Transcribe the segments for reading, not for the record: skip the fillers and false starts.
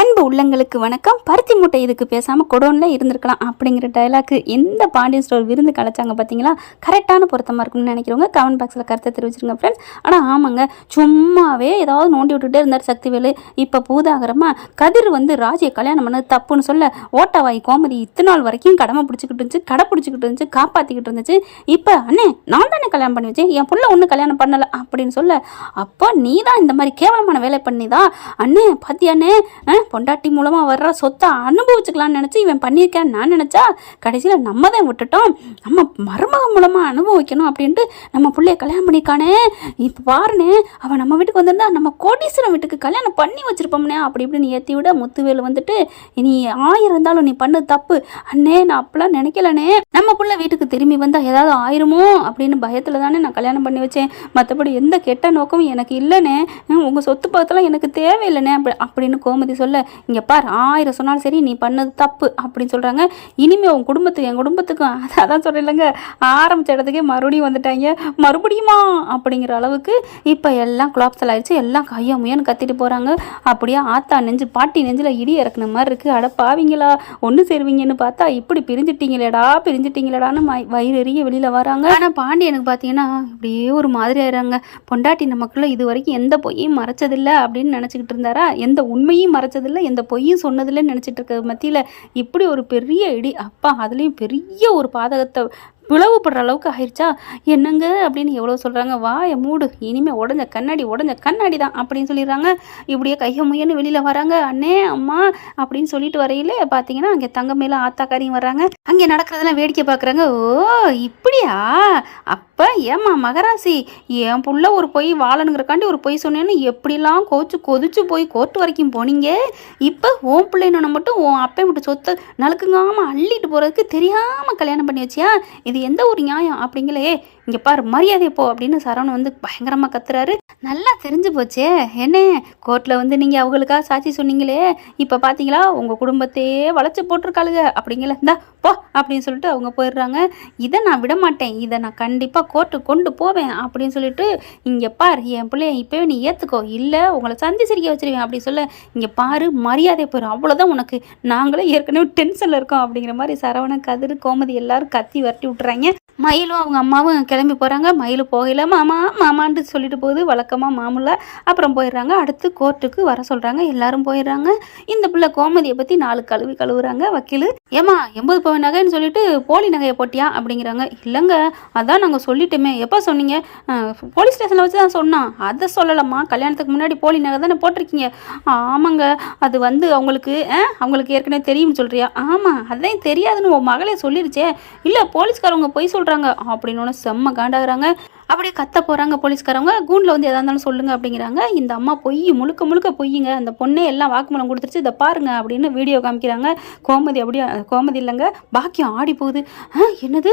அன்பு உள்ளங்களுக்கு வணக்கம். பருத்தி மூட்டை இதுக்கு பேசாமல் கொடோனில் இருந்திருக்கலாம் அப்படிங்கிற டைலாக்கு எந்த பாண்டியன் ஸ்டோர் விருந்து கலைச்சாங்க பார்த்தீங்களா? கரெக்டான பொருத்தமாக இருக்குன்னு நினைக்கிறவங்க கமெண்ட் பாக்ஸில் கருத்தை தெரிவிச்சிருங்க ஃப்ரெண்ட்ஸ். ஆனால் ஆமாங்க, சும்மாவே ஏதாவது நோண்டி விட்டுட்டே இருந்தார் சக்திவேலு. இப்போ பூதாகரமாக கதிர் ராஜியை கல்யாணம் பண்ணது தப்புன்னு சொல்ல ஓட்டவாய் கோமதி இத்தனை நாள் வரைக்கும் கடமை பிடிச்சிக்கிட்டு இருந்துச்சு, கடை பிடிச்சிக்கிட்டு இருந்துச்சு, காப்பாற்றிக்கிட்டு இருந்துச்சு. இப்போ அண்ணே நான் தானே கல்யாணம் பண்ணி வச்சேன், என் புள்ள ஒன்றும் கல்யாணம் பண்ணலை அப்படின்னு சொல்ல, அப்போ நீ தான் இந்த மாதிரி கேவலமான வேலை பண்ணிதான் அண்ணே பாத்தியாண்ணே பொண்டாட்டி மூலமாக வர்ற சொத்தை அனுபவிச்சுக்கலான்னு நினச்சி இவன் பண்ணியிருக்கேன்னு நான் நினச்சா கடைசியில் நம்ம தான் விட்டுட்டோம். நம்ம மருமக மூலமாக அனுபவிக்கணும் அப்படின்ட்டு நம்ம பிள்ளைய கல்யாணம் பண்ணியிருக்கானே. இப்போ பாருனே, அவன் நம்ம வீட்டுக்கு வந்திருந்தா நம்ம கோடீஸ்வரன் வீட்டுக்கு கல்யாணம் பண்ணி வச்சிருப்போம்னே அப்படி இப்படின்னு ஏற்றி விட முத்துவேலு நீ 1000 இருந்தாலும் நீ பண்ணு தப்பு அண்ணே, நான் அப்பெல்லாம் நினைக்கலனே. நம்ம பிள்ளை வீட்டுக்கு திரும்பி வந்தால் ஏதாவது ஆயிருமோ அப்படின்னு பயத்தில் தானே நான் கல்யாணம் பண்ணி வச்சேன். மற்றபடி எந்த கெட்ட நோக்கமும் எனக்கு இல்லைனே. உங்கள் சொத்து பக்கத்தெல்லாம் எனக்கு தேவையில்லைனே அப்படின்னு கோமதி சொல்ல, இங்கே பார் 1000 சொன்னாலும் சரி நீ பண்ணது தப்பு அப்படின்னு சொல்கிறாங்க. இனிமேல் உன் குடும்பத்துக்கு என் குடும்பத்துக்கும் அதான் சொல்கிறேன்லங்க, ஆரம்பித்த இடத்துக்கே மறுபடியும் வந்துட்டாங்க. மறுபடியுமா அப்படிங்கிற அளவுக்கு இப்போ எல்லாம் குலாப்சல் ஆயிடுச்சு. எல்லாம் கையா முயன்னு கத்திட்டு போகிறாங்க. அப்படியே ஆத்தா நெஞ்சு பாட்டி நெஞ்சில் இடி இறக்குன மாதிரி இருக்குது. அட பாவீங்களா, ஒன்று சேருவீங்கன்னு பார்த்தா இப்படி பிரிஞ்சிட்டீங்களேடான்னு வயிறெறிய வெளியில் வராங்க. ஆனால் பாண்டியனுக்கு பார்த்தீங்கன்னா இப்படியே ஒரு மாதிரி ஆயிடுறாங்க. பொண்டாட்டி நமக்குள்ள இது வரைக்கும் எந்த பொய்யும் மறைச்சதில்லை அப்படின்னு நினச்சிக்கிட்டு இருந்தாரா, எந்த உண்மையும் மறைச்சதில்லை, எந்த பொய்யும் சொன்னதில்லைன்னு நினச்சிட்டு இருக்க மத்தியில் இப்படி ஒரு பெரிய இடி. அப்பா அதுலேயும் பெரிய ஒரு பாதகத்தை பிளவுபடுற அளவுக்கு ஆயிடுச்சா என்னங்க அப்படின்னு எவ்வளோ சொல்கிறாங்க. வாயை மூடு, இனிமேல் உடஞ்ச கண்ணாடி தான் அப்படின்னு சொல்லிடுறாங்க. இப்படியே கையை முயன்னு வெளியில் வராங்க. அண்ணே அம்மா அப்படின்னு சொல்லிட்டு வரையிலே பார்த்தீங்கன்னா அங்கே தங்கமேல ஆத்தாக்காரியும் வர்றாங்க. அங்கே நடக்கிறதெல்லாம் வேடிக்கை பார்க்குறாங்க. ஓ இப்படியா, அப்போ ஏம்மா மகராசி, என் புள்ள ஒரு பொய் வாழணுங்கிறக்காண்டி ஒரு பொய் சொன்னேன்னு எப்படிலாம் கொதிச்சு போய் கோர்ட்டு வரைக்கும் போனீங்க. இப்போ ஓன் பிள்ளைன்னு மட்டும் உன் அப்பை மட்டும் சொத்தை நலுக்குங்காமல் அள்ளிட்டு போகிறதுக்கு தெரியாமல் கல்யாணம் பண்ணி வச்சியா? இது எந்த ஒரு நியாயம் அப்படிங்களே. இங்கே பாரு மரியாதை போ அப்படின்னு சரவணன் பயங்கரமாக கத்துறாரு. நல்லா தெரிஞ்சு போச்சே என்ன, கோர்ட்டில் நீங்கள் அவங்களுக்காக சாட்சி சொன்னீங்களே, இப்போ பார்த்தீங்களா உங்கள் குடும்பத்தையே வளைச்சி போட்டிருக்காளுங்க அப்படிங்கள. இந்தா போ அப்படின்னு சொல்லிட்டு அவங்க போயிடுறாங்க. இதை நான் விட மாட்டேன், இதை நான் கண்டிப்பாக கோர்ட்டுக்கு கொண்டு போவேன் அப்படின்னு சொல்லிட்டு, இங்கே பார் என் பிள்ளைய இப்போவே நீ ஏற்றுக்கோ, இல்லை உங்களை சந்தி சிரிக்க வச்சிருவேன் அப்படின்னு சொல்ல, இங்கே பாரு மரியாதை போயிடும், அவ்வளோதான் உனக்கு, நாங்களே ஏற்கனவே டென்ஷனில் இருக்கோம் அப்படிங்கிற மாதிரி சரவணன் கதிர் கோமதி எல்லாரும் கத்தி வரட்டி விட்டுறாங்க. மயிலும் அவங்க அம்மாவும் கிளம்பி போகிறாங்க. மயில் போகல மாமான்ட்டு சொல்லிட்டு போகுது வழக்கமாக மாமூல. அப்புறம் போயிடுறாங்க. அடுத்து கோர்ட்டுக்கு வர சொல்கிறாங்க. எல்லாரும் போயிடுறாங்க. இந்த பிள்ளை கோமதியை பற்றி 4 கழுவுறாங்க வக்கீல். ஏமா 80 பவுன் நகைன்னு சொல்லிட்டு போலி நகையை போட்டியா அப்படிங்கிறாங்க. இல்லைங்க அதான் நாங்கள் சொல்லிட்டோமே. எப்போ சொன்னீங்க? போலீஸ் ஸ்டேஷனில் வச்சு தான் சொன்னோம். அதை சொல்லலாமா, கல்யாணத்துக்கு முன்னாடி போலி நகை தானே போட்டிருக்கீங்க. ஆமாங்க அது அவங்களுக்கு ஏற்கனவே தெரியும்னு சொல்கிறியா? ஆமாம் அதான் தெரியாதுன்னு உன் மகளே சொல்லிருச்சே. இல்லை போலீஸ்காரவங்க போய் சொல்கிறாங்க அப்படின்னு செம்ம காண்டாகிறாங்க. அப்படியே கத்த போகிறாங்க போலீஸ்காரவங்க. கூண்டில் எதாக இருந்தாலும் சொல்லுங்கள் அப்படிங்கிறாங்க. இந்த அம்மா முழுக்க பொய்யுங்க, அந்த பொண்ணே எல்லாம் வாக்குமூலம் கொடுத்துருச்சு, இதை பாருங்க அப்படின்னு வீடியோ காமிக்கிறாங்க. கோமதி இல்லைங்க பாக்கியம் ஆடி போகுது. என்னது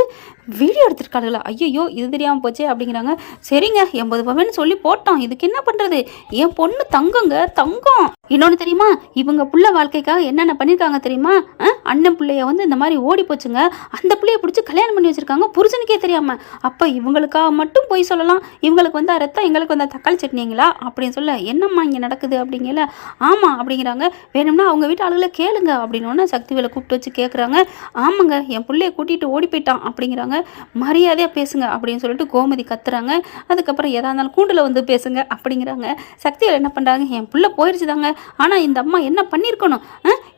வீடியோ எடுத்துருக்காளுங்களா, ஐயோ இது தெரியாமல் போச்சே அப்படிங்கிறாங்க. சரிங்க 80 பவுன் சொல்லி போட்டோம், இதுக்கு என்ன பண்ணுறது, என் பொண்ணு தங்கம். இன்னொன்று தெரியுமா, இவங்க புள்ள வாழ்க்கைக்காக என்னென்ன பண்ணியிருக்காங்க தெரியுமா? அண்ணன் பிள்ளைய இந்த மாதிரி ஓடி போச்சுங்க, அந்த பிள்ளைய பிடிச்சி கல்யாணம் பண்ணி வச்சுருக்காங்க புருஷனுக்கே தெரியாமல். அப்போ இவங்களுக்காக மட்டும் போய் சொல்லலாம், இவங்களுக்கு ரத்தம் எங்களுக்கு தக்காளி சட்னிங்களா அப்படின்னு சொல்ல, என்னம்மா இங்கே நடக்குது அப்படிங்கல. ஆமாம் அப்படிங்கிறாங்க. வேணும்னா அவங்க வீட்டு ஆளுகளை கேளுங்க அப்படின்னு சக்திவேலை கூப்பிட்டு வச்சு கேட்குறாங்க. ஆமாங்க என் பிள்ளைய கூட்டிகிட்டு ஓடி போயிட்டான் அப்படிங்கிறாங்க. மரியாதையாக பேசுங்க அப்படின்னு சொல்லிட்டு கோமதி கத்துறாங்க. அதுக்கப்புறம் எதா இருந்தாலும் கூண்டில் பேசுங்க அப்படிங்கிறாங்க. சக்திவேல் என்ன பண்ணுறாங்க, என் பிள்ளை போயிடுச்சு தாங்க, ஆனால் இந்த அம்மா என்ன பண்ணியிருக்கணும்,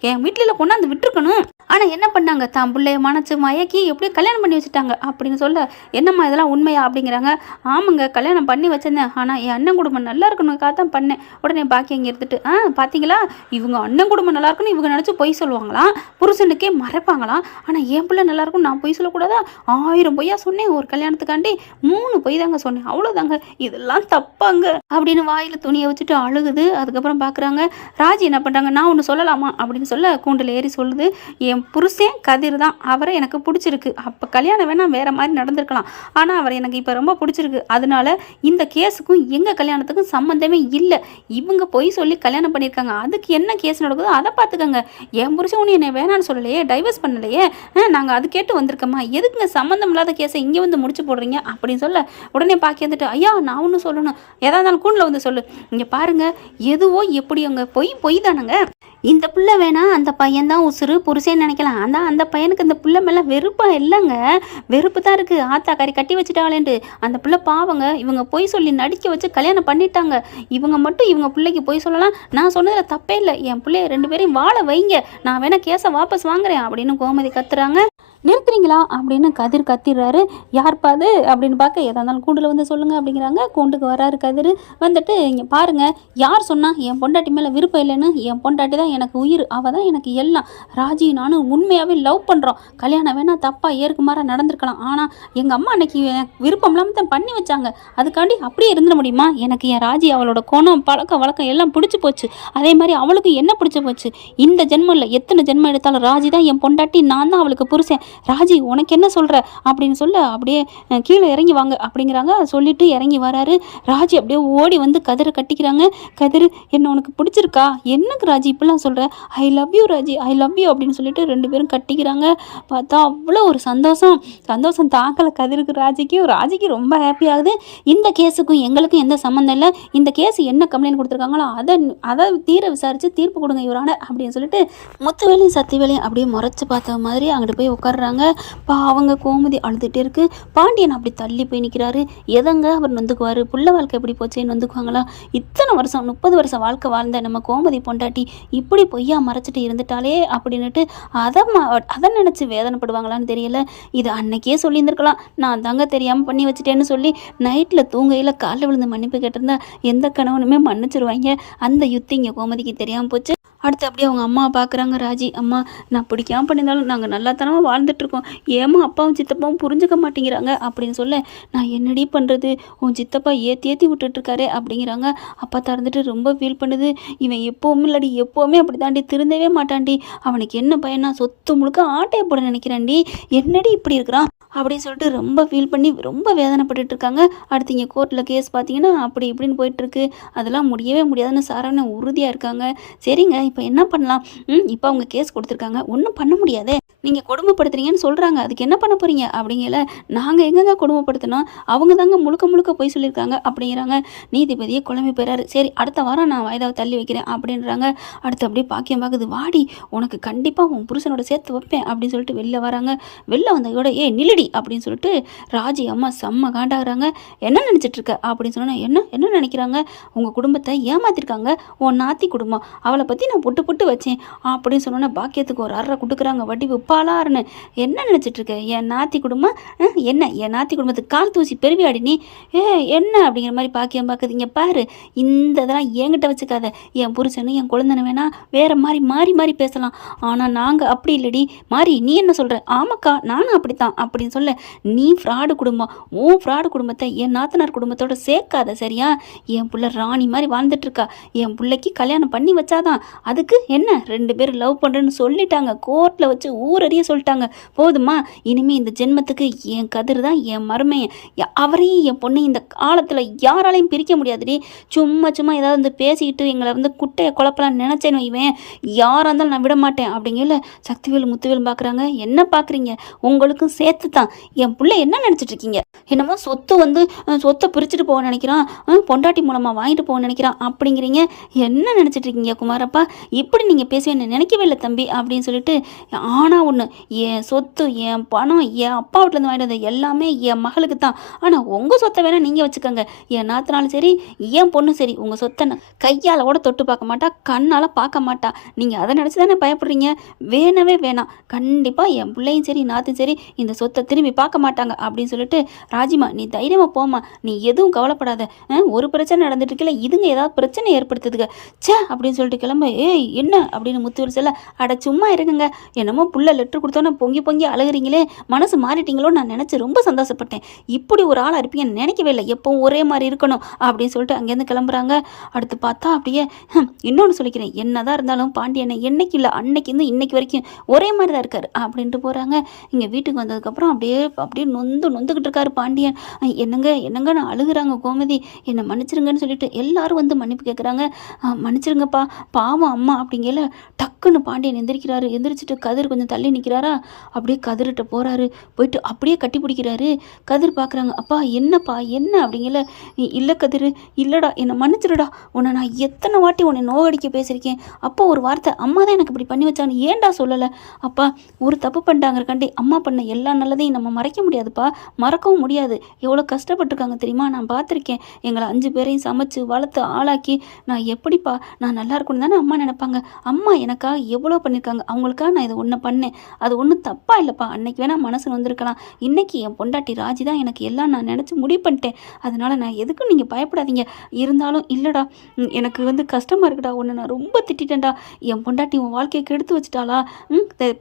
என் வீட்டில் கொண்டாந்து விட்டுருக்கணும், ஆனால் என்ன பண்ணாங்க, தான் பிள்ளைய மனச்சு மயக்கி எப்படியும் கல்யாணம் பண்ணி வச்சுட்டாங்க அப்படின்னு சொல்ல, என்னம்மா இதெல்லாம் உண்மையா அப்படிங்கிறாங்க. ஆமாங்க கல்யாணம் பண்ணி வச்சிருந்தேன், ஆனால் என் அண்ணன் குடும்பம் நல்லா இருக்கணுக்காக தான் பண்ணேன். உடனே பாக்கி அங்கே எடுத்துட்டு பார்த்தீங்களா இவங்க அண்ணன் குடும்பம் நல்லா இருக்குன்னு இவங்க நினச்சி பொய் சொல்லுவாங்களாம், புருஷனுக்கே மறைப்பாங்களாம். ஆனால் என் பிள்ளை நல்லா இருக்கும் நான் பொய் சொல்லக்கூடாதா, 1000 பொய்யா சொன்னேன், ஒரு கல்யாணத்துக்காண்டி 3 பொய் தாங்க சொன்னேன், அவ்வளோதாங்க, இதெல்லாம் தப்பாங்க அப்படின்னு வாயில் துணியை வச்சுட்டு அழுகுது. அதுக்கப்புறம் பார்க்குறாங்க. ராஜி என்ன பண்ணுறாங்க, நான் ஒன்று சொல்லலாமா அப்படின்னு சொல்ல, கூண்டில் ஏறி சொல்லுது, என் புருஷன் கதிர் தான், அவரை எனக்கு பிடிச்சிருக்கு, அப்போ கல்யாணம் வேணால் வேறு மாதிரி நடந்திருக்கலாம், ஆனால் அவர் எனக்கு இப்போ ரொம்ப பிடிச்சிருக்கு, அதனால இந்த கேஸுக்கும் எங்கள் கல்யாணத்துக்கும் சம்மந்தமே இல்லை, இவங்க பொய் சொல்லி கல்யாணம் பண்ணியிருக்காங்க, அதுக்கு என்ன கேஸ் நடக்குதோ அதை பார்த்துக்கோங்க, என் புருஷன் ஒன்று என்னை வேணான்னு சொல்லலையே, டைவர்ஸ் பண்ணலையே, நாங்கள் அது கேட்டு வந்திருக்கோமா, எதுக்குங்க சம்மந்தம் இல்லாத கேஸை இங்கே முடிச்சு போடுறீங்க அப்படின்னு சொல்ல, உடனே பாக்கி வந்துட்டு, ஐயா நான் ஒன்று சொல்லணும், எதா இருந்தாலும் கூண்டில் சொல்லு, இங்கே பாருங்கள் எதுவோ எப்படி அங்கே பொய் தானுங்க, இந்த புள்ள வேணா அந்த பையன் தான் உசுறு புருஷன்னு நினைக்கலாம். அதான் அந்த பையனுக்கு இந்த புள்ள மேலே வெறுப்பா இல்லைங்க, வெறுப்பு தான் இருக்குது. ஆத்தாக்காரி கட்டி வச்சுட்டாளேன்ட்டு அந்த புள்ள பாவங்க. இவங்க பொய் சொல்லி நடிக்க வச்சு கல்யாணம் பண்ணிட்டாங்க. இவங்க மட்டும் இவங்க பிள்ளைக்கு பொய் சொல்லலாம். நான் சொன்னதில் தப்பே இல்லை, என் பிள்ளைய 2 பேரையும் வாழ வைங்க, நான் வேணா கேஸை வாபஸ் வாங்குறேன் அப்படின்னு கோமதி கத்துறாங்க. நிறுத்துறீங்களா அப்படின்னு கதிர் கத்திடுறாரு. யார்ப்பா அது அப்படின்னு பார்க்க, எதா இருந்தாலும் கூண்டில் வந்து சொல்லுங்கள் அப்படிங்கிறாங்க. கூண்டுக்கு வராரு கதிர். வந்துட்டு இங்கே பாருங்கள், யார் சொன்னா என் பொண்டாட்டி மேலே விருப்பம் இல்லைன்னு? என் பொண்டாட்டி தான் எனக்கு உயிர், அவள் தான் எனக்கு எல்லாம். ராஜி நானும் உண்மையாகவே லவ் பண்ணுறோம். கல்யாணம் வேணால் தப்பாக ஏற்குமாறாக நடந்திருக்கலாம், ஆனால் எங்கள் அம்மா அன்னைக்கு எனக்கு விருப்பம் இல்லாமல் தான் பண்ணி வச்சாங்க. அதுக்காண்டி அப்படியே இருந்துட முடியுமா? எனக்கு என் ராஜி அவளோட குணம் பழக்கம் வழக்கம் எல்லாம் பிடிச்சி போச்சு. அதே மாதிரி அவளுக்கு என்ன பிடிச்சி போச்சு? இந்த ஜென்மம் இல்லை, எத்தனை ஜென்மம் எடுத்தாலும் ராஜி தான் என் பொண்டாட்டி, நான் தான் அவளுக்கு புருஷன். ராஜி உனக்கு என்ன சொல்கிற அப்படின்னு சொல்ல, அப்படியே கீழே இறங்கி வாங்க அப்படிங்கிறாங்க. சொல்லிட்டு இறங்கி வராரு. ராஜி அப்படியே ஓடி வந்து கதிரை கட்டிக்கிறாங்க. கதிர், என்ன உனக்கு பிடிச்சிருக்கா? என்னக்கு ராஜி இப்படிலாம் சொல்கிற? I love you Raji, I love you அப்படின்னு சொல்லிட்டு 2 பேரும் கட்டிக்கிறாங்க. பார்த்தா அவ்வளோ ஒரு சந்தோஷம் தாக்கலை கதிருக்கு. ராஜிக்கு ரொம்ப ஹாப்பி ஆகுது. இந்த கேஸுக்கும் எங்களுக்கும் எந்த சம்மந்தம் இல்லை. இந்த கேஸ் என்ன கம்ப்ளைண்ட் கொடுத்துருக்காங்களோ அதை தீர விசாரித்து தீர்ப்பு கொடுங்க இவரான அப்படின்னு சொல்லிட்டு முத்துவேலையும் சத்திவேலையும் அப்படியே முறைச்சி பார்த்த மாதிரி அங்கிட்டு போய் உட்கார்றாங்க. அவங்க கோமதி அழுதுகிட்டே இருக்கு. பாண்டியன் அப்படி தள்ளி போய் நிற்கிறாரு. எதங்க அவர் நொந்துக்குவார்? புள்ள வாழ்க்கை எப்படி போச்சேன்னு நொந்துக்குவாங்களா? இத்தனை வருஷம் 30 வருஷம் வாழ்க்கை வாழ்ந்த நம்ம கோமதி பொண்டாட்டி இப்படி பொய்யா மறைச்சிட்டு இருந்துட்டாலே அப்படின்னுட்டு அதை நினச்சி வேதனைப்படுவாங்களான்னு தெரியல. இது அன்னைக்கே சொல்லியிருந்துருக்கலாம், நான் தாங்க தெரியாமல் பண்ணி வச்சுட்டேன்னு சொல்லி. நைட்டில் தூங்கையில் காலில் விழுந்து மன்னிப்பு கேட்டிருந்தா எந்த கணவனுமே மன்னிச்சிருவாங்க. அந்த யுத்தி இங்கே கோமதிக்கு தெரியாமல் போச்சு. அடுத்து அப்படியே அவங்க அம்மாவை பார்க்குறாங்க ராஜி. அம்மா, நான் பிடிக்காம பண்ணியிருந்தாலும் நாங்கள் நல்லாத்தனமாக வாழ்ந்துட்டுருக்கோம், ஏமா அப்பாவும் சித்தப்பாவும் புரிஞ்சுக்க மாட்டேங்கிறாங்க அப்படின்னு சொல்ல, நான் என்னடி பண்ணுறது, உன் சித்தப்பா ஏற்றி விட்டுட்ருக்காரே அப்படிங்கிறாங்க. அப்பா திறந்துட்டு ரொம்ப ஃபீல் பண்ணுது. இவன் எப்போவுமே இல்லடி, எப்போவுமே அப்படி தாண்டி, திருந்தவே மாட்டான்டி. அவனுக்கு என்ன பையனா, சொத்து முழுக்க ஆட்டையை போட நினைக்கிறான்டி, என்னடி இப்படி இருக்கிறான் அப்படின்னு சொல்லிட்டு ரொம்ப ஃபீல் பண்ணி ரொம்ப வேதனைப்பட்டு இருக்காங்க. அடுத்து இங்கே கோர்ட்டில் கேஸ் பார்த்தீங்கன்னா அப்படி இப்படின்னு போயிட்டுருக்கு. அதெல்லாம் முடியவே முடியாதுன்னு சரவணன் உறுதியாக இருக்காங்க. சரிங்க, இப்போ என்ன பண்ணலாம்? இப்போ அவங்க கேஸ் கொடுத்துருக்காங்க, ஒன்றும் பண்ண முடியாதே. நீங்கள் கொடுமைப்படுத்துறீங்கன்னு சொல்கிறாங்க, அதுக்கு என்ன பண்ண போகிறீங்க அப்படிங்கல. நாங்கள் எங்கெங்க கொடுமைப்படுத்தினோம்? அவங்க தாங்க முழுக்க போய் சொல்லியிருக்காங்க அப்படிங்கிறாங்க. நீதிபதியை குழம்பி போயிறாரு. சரி, அடுத்த வாரம் நான் வாய்தாவை தள்ளி வைக்கிறேன் அப்படின்றாங்க. அடுத்து அப்படியே பாக்கியம் பார்க்குது. வாடி, உனக்கு கண்டிப்பாக உன் புருஷனோட சேர்த்து வைப்பேன் அப்படின்னு சொல்லிட்டு வெளில வராங்க. வெளில வந்ததோட நில்லடி அப்படின்னு சொல்லிட்டு ராஜி அம்மா செம்ம காண்டாகிறாங்க. என்ன நினச்சிட்ருக்க அப்படின்னு சொன்னால், என்ன நினைக்கிறாங்க? உங்கள் குடும்பத்தை ஏமாத்திருக்காங்க, உன் நாத்தி குடும்பம், அவளை பற்றி நான் புட்டு வச்சேன் அப்படின்னு சொன்னோன்னா பாக்கியத்துக்கு ஒரு அரை கொடுக்குறாங்க. வடிவு பாலாருன்னு. என்ன நினச்சிட்ருக்க? என் நாத்தி குடும்பம் என்ன? என் நாத்தி குடும்பத்துக்கு கால் தூசி பெருவியாடி நீ என்ன அப்படிங்கிற மாதிரி பாக்கியம் பார்க்குது. இங்கே பாரு, இந்த இதெல்லாம் என்கிட்ட வச்சுக்காத. என் புருஷனு என் குழந்தைன்னு வேணா வேறு மாதிரி மாறி பேசலாம், ஆனால் நாங்கள் அப்படி இல்லடி. மாறி, நீ என்ன சொல்கிற? ஆமாக்கா, நானும் அப்படித்தான் அப்படின்னு சொல்ல, நீ ஃப்ராடு குடும்பம், உன் ஃப்ராடு குடும்பத்தை என் நாத்தனார் குடும்பத்தோட சேர்க்காத, சரியா? என் பிள்ளை ராணி மாதிரி வாழ்ந்துட்டுருக்கா. என் பிள்ளைக்கு கல்யாணம் பண்ணி வச்சாதான், அதுக்கு என்ன 2 பேரும் லவ் பண்ணுறேன்னு சொல்லிட்டாங்க, கோர்ட்டில் வச்சு ஊரறிய சொல்லிட்டாங்க. போதுமா? இனிமேல் இந்த ஜென்மத்துக்கு என் கதிர் தான் என் மருமையன், அவரையும் என் பொண்ணையும் இந்த காலத்தில் யாராலையும் பிரிக்க முடியாதுடி. சும்மா ஏதாவது வந்து பேசிக்கிட்டு எங்களை வந்து குட்டையை குழப்பலாம் நினச்சேன்னு இவன் யாராக இருந்தாலும் நான் விட மாட்டேன் அப்படிங்கல. சக்திவேலு முத்துவேலும் பார்க்குறாங்க. என்ன பார்க்குறீங்க? உங்களுக்கும் சேர்த்து தான். என் பிள்ளை என்ன நினச்சிட்டு இருக்கீங்க? என்னமோ சொத்தை பிரிச்சுட்டு போக நினைக்கிறான், பொண்டாட்டி மூலமாக வாங்கிட்டு போக நினைக்கிறான் அப்படிங்கிறீங்க. என்ன நினச்சிட்டு இருக்கீங்க குமாரப்பா? இப்படி நீங்கள் பேசுவேன்னு நினைக்கவே இல்லை தம்பி அப்படின்னு சொல்லிட்டு, ஆனால் ஒன்று, என் சொத்து, என் பணம், என் அப்பா வீட்டிலேருந்து வாங்கிட்டு வந்த எல்லாமே என் மகளுக்கு தான். ஆனால் உங்கள் சொத்தை வேணால் நீங்கள் வச்சுக்கோங்க. என் நாத்தினாலும் சரி, என் பொண்ணும் சரி, உங்கள் சொத்தை கையால் கூட தொட்டு பார்க்க மாட்டா, கண்ணால் பார்க்க மாட்டா. நீங்கள் அதை நினச்சி தானே பயப்படுறீங்க? வேணவே வேணாம். கண்டிப்பாக என் பிள்ளையும் சரி நாத்தும் சரி இந்த சொத்தை திரும்பி பார்க்க மாட்டாங்க அப்படின்னு சொல்லிட்டு, ராஜிமா நீ தைரியமாக போமா, நீ எதுவும் கவலைப்படாத. ஒரு பிரச்சனை நடந்துட்டு இருக்கல, இதுங்க ஏதாவது பிரச்சனை ஏற்படுத்துதுங்க சே அப்படின்னு சொல்லிட்டு கிளம்ப. ஏய் என்ன அப்படின்னு முத்துவேல் சொல்ல, அட சும்மா இருக்குங்க, என்னமோ புள்ள லெட்ரு கொடுத்தோன்னே பொங்கி அழுகிறீங்களே, மனசு மாறிட்டீங்களோ நான் நினச்சி ரொம்ப சந்தோஷப்பட்டேன். இப்படி ஒரு ஆளாக இருப்பீங்கன்னு நினைக்கவே இல்லை, எப்பவும் ஒரே மாதிரி இருக்கணும் அப்படின்னு சொல்லிட்டு அங்கேருந்து கிளம்புறாங்க. அடுத்து பார்த்தா அப்படியே இன்னொன்று சொல்லிக்கிறேன், என்னதான் இருந்தாலும் பாண்டியனை என்னைக்கு இல்லை அன்னைக்கு இன்னைக்கு வரைக்கும் ஒரே மாதிரி தான் இருக்காரு அப்படின்ட்டு போகிறாங்க. இங்கே வீட்டுக்கு வந்ததுக்கப்புறம் அப்படியே நொந்துக்கிட்டு இருக்காரு பாண்டியன். என்னங்க நான் அழுகுறாங்க கோமதி, என்னை மன்னிச்சிருங்கன்னு சொல்லிட்டு எல்லாரும் வந்து மன்னிப்பு கேட்குறாங்க. மன்னிச்சிருங்கப்பா, பாவம் அம்மா அப்படிங்கல டக்குன்னு பாண்டியன் எந்திரிக்கிறாரு. எந்திரிச்சிட்டு கதிர் கொஞ்சம் தள்ளி நிற்கிறாரா, அப்படியே கதிர்கிட்ட போகிறாரு. போயிட்டு அப்படியே கட்டி பிடிக்கிறாரு. கதிர் பார்க்குறாங்க. அப்பா என்னப்பா என்ன அப்படிங்கல. இல்லை கதிர், இல்லைடா என்னை மன்னிச்சிடுடா, உன்னை நான் எத்தனை வாட்டி உன்னை நோகடிக்க பேசியிருக்கேன். அப்போ ஒரு வார்த்தை அம்மா தான் எனக்கு இப்படி பண்ணி வச்சான்னு ஏன்டா சொல்லலை. அப்பா ஒரு தப்பு பண்ணிட்டாங்கறக்காண்டி அம்மா பண்ண எல்லா நல்லதையும் நம்ம மறைக்க முடியாதுப்பா, மறக்கவும் முடியாது. எவ்வளோ கஷ்டப்பட்டுருக்காங்க தெரியுமா, நான் பார்த்துருக்கேன். எங்களை 5 பேரையும் சமைச்சு வளர்த்து ஆளாக்கி நான் எப்படிப்பா நான் நல்லா இருக்கணும் தானே அம்மா நினைப்பாங்க. அம்மா எனக்காக எவ்வளோ பண்ணியிருக்காங்க, அவங்களுக்காக நான் இதை ஒன்று பண்ணேன். அது ஒன்றும் தப்பாக இல்லைப்பா. அன்னைக்கு வேணால் மனசு வந்திருக்கலாம், இன்னைக்கு என் பொண்டாட்டி ராஜி தான் எனக்கு எல்லாம் நான் நினச்சி முடிவு பண்ணிட்டேன். அதனால நான் எதுக்கும் நீங்கள் பயப்படாதீங்க. இருந்தாலும் இல்லைடா எனக்கு கஷ்டமாக இருக்குடா, உன்னை நான் ரொம்ப திட்டேன்டா. என் பொண்டாட்டி உன் வாழ்க்கையை கெடுத்து வச்சுட்டாளா,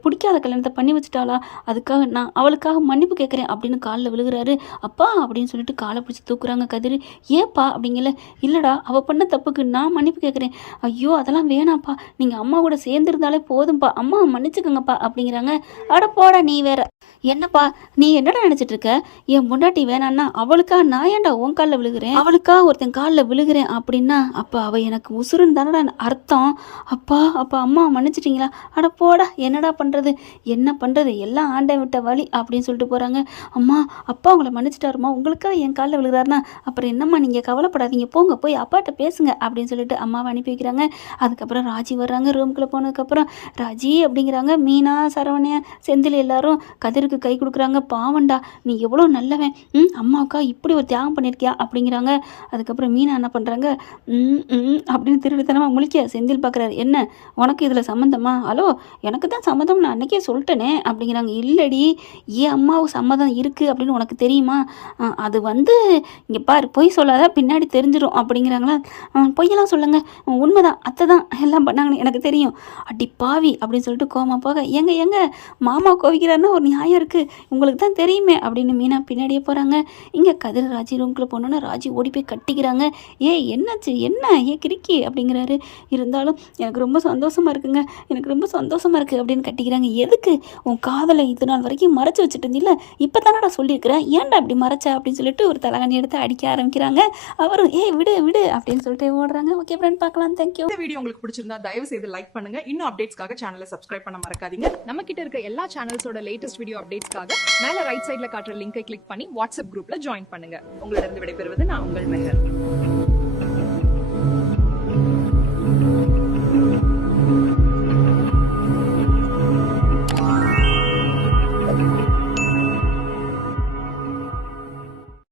பிடிக்காத கல்யாணத்தை பண்ணி வச்சுட்டாளா, அதுக்காக நான் அவளுக்காக மன்னிப்பு கேட்குறேன் அப்படின்னு காலில் விழுகிறாரு. அப்பா அப்படின்னு சொல்லிட்டு காலை பிடிச்சி தூக்குறாங்க கதிர். ஏப்பா அப்படிங்கல. இல்லைடா அவள் பண்ண தப்புக்கு நான் மன்னிப்பு கேட்குறேன். ஐயோ அதெல்லாம் வேணாப்பா, நீங்கள் அம்மா கூட சேர்ந்துருந்தாலே போதும்ப்பா, அம்மா மன்னிச்சுக்கோங்கப்பா அப்படிங்கிறாங்க. அட போடா நீ வேற, என்னப்பா நீ என்னடா நினச்சிட்டு இருக்க, என் பொண்டாட்டி வேணான்னா அவளுக்காக நான் ஏன்டா உன் காலில் விழுகிறேன், அவளுக்காக ஒருத்தன் காலில் விழுகிறேன் அப்படின்னா அப்போ அவள் எனக்கு உசுருன்னு தானடா அர்த்தம். அப்பா அப்போ அம்மா மன்னிச்சிட்டிங்களா, அட போடா என்னடா பண்ணுறது, என்ன பண்ணுறது, எல்லாம் ஆண்டை விட்ட வழி அப்படின்னு சொல்லிட்டு போகிறாங்க. அம்மா அப்பா உங்களை மன்னிச்சிட்டாருமா, உங்களுக்காக என் காலில் விழுகிறாருனா அப்புறம் என்னம்மா நீங்கள் கவலைப்படாதீங்க, போங்க போய் அப்பாட்ட பேசுங்க அப்படின்னு சொல்லிட்டு அம்மாவை அனுப்பி வைக்கிறாங்க. அதுக்கப்புறம் ராஜி வர்றாங்க. ரூம்குள்ளே போனதுக்கப்புறம் ராஜி அப்படிங்கிறாங்க. மீனா சரவணன் செந்தில் எல்லாரும் கதிருக்கு கை கொடுக்குறாங்க. பாவண்டா நீ எவ்வளோ நல்லவன், அம்மாவுக்கா இப்படி ஒரு தியாகம் பண்ணியிருக்கியா அப்படிங்கிறாங்க. அதுக்கப்புறம் மீனா என்ன பண்ணுறாங்க, அப்படின்னு திருவித்தனமாக முழிக்க செந்தில் பார்க்குறாரு. என்ன உனக்கு இதில் சம்மந்தமா, ஹலோ எனக்கு தான் சம்மதம் நான் அன்றைக்கே சொல்லிட்டேனே அப்படிங்கிறாங்க. இல்லடி ஏன் அம்மாவுக்கு சம்மதம் இருக்குது அப்படின்னு உனக்கு தெரியுமா, அது இங்கே பாரு பொய் சொல்லாத பின்னாடி தெரிஞ்சிடும் அப்படிங்கிறாங்களா. பொய்யெல்லாம் சொல்லுங்க, உண்மைதான் அத்தை தான் எல்லாம் பண்ணாங்கன்னு எனக்கு தெரியும். அடி பாவி அப்படின்னு சொல்லிட்டு கோமா போக, எங்க மாமா கோவிக்கிறாருன்னா ஒரு நியாயம் இருக்குது, உங்களுக்கு தான் தெரியுமே அப்படின்னு மீனா பின்னாடியே போகிறாங்க. இங்கே கதிர் ராஜி ரூம்குள்ளே போனோன்னா ராஜி ஓடி போய் கட்டிக்கிறாங்க. என்னாச்சு என்ன கிறுக்கி அப்படிங்கிறாரு. இருந்தாலும் எனக்கு ரொம்ப சந்தோஷமாக இருக்குங்க, எனக்கு ரொம்ப சந்தோஷமாக இருக்குது அப்படின்னு கட்டிக்கிறாங்க. எதுக்கு உன் காதலை இது நாள் வரைக்கும் மறைச்சி வச்சுட்டு இருந்தில்ல, இப்போ தானடா சொல்லியிருக்கிறேன், ஏன்டா அப்படி மறைச்ச அப்படின்னு சொல்லிட்டு ஒரு தலகாணி எடுத்து அடிக்க ஆரம்பிக்கிறாங்க. அவரும் விடு விடு அப்படின்னு சொல்லிட்டு ஓடுறாங்க. ஓகே ஃப்ரெண்ட் பார்க்கலாம், தேங்க்யூ. இந்த வீடியோ உங்களுக்கு பிடிச்சிருந்தா தயவு செய்து லைக் பண்ணுங்க. இன்னும் அப்டேட்ஸ்க்காக சேனலை சப்ஸ்கிரைப் பண்ண மறக்காதீங்க. நம்ம கிட்ட இருக்க எல்லா சேனல்ஸோட லேட்டஸ்ட் வீடியோ அப்டேட்ஸ்க்காக மேல ரைட் சைடுல காட்டுற லிங்கை கிளிக் பண்ணி வாட்ஸ்அப் குரூப்ல ஜாயின் பண்ணுங்க. உங்களிடம் விடைபெறுவது நான் உங்கள் மெஹர்.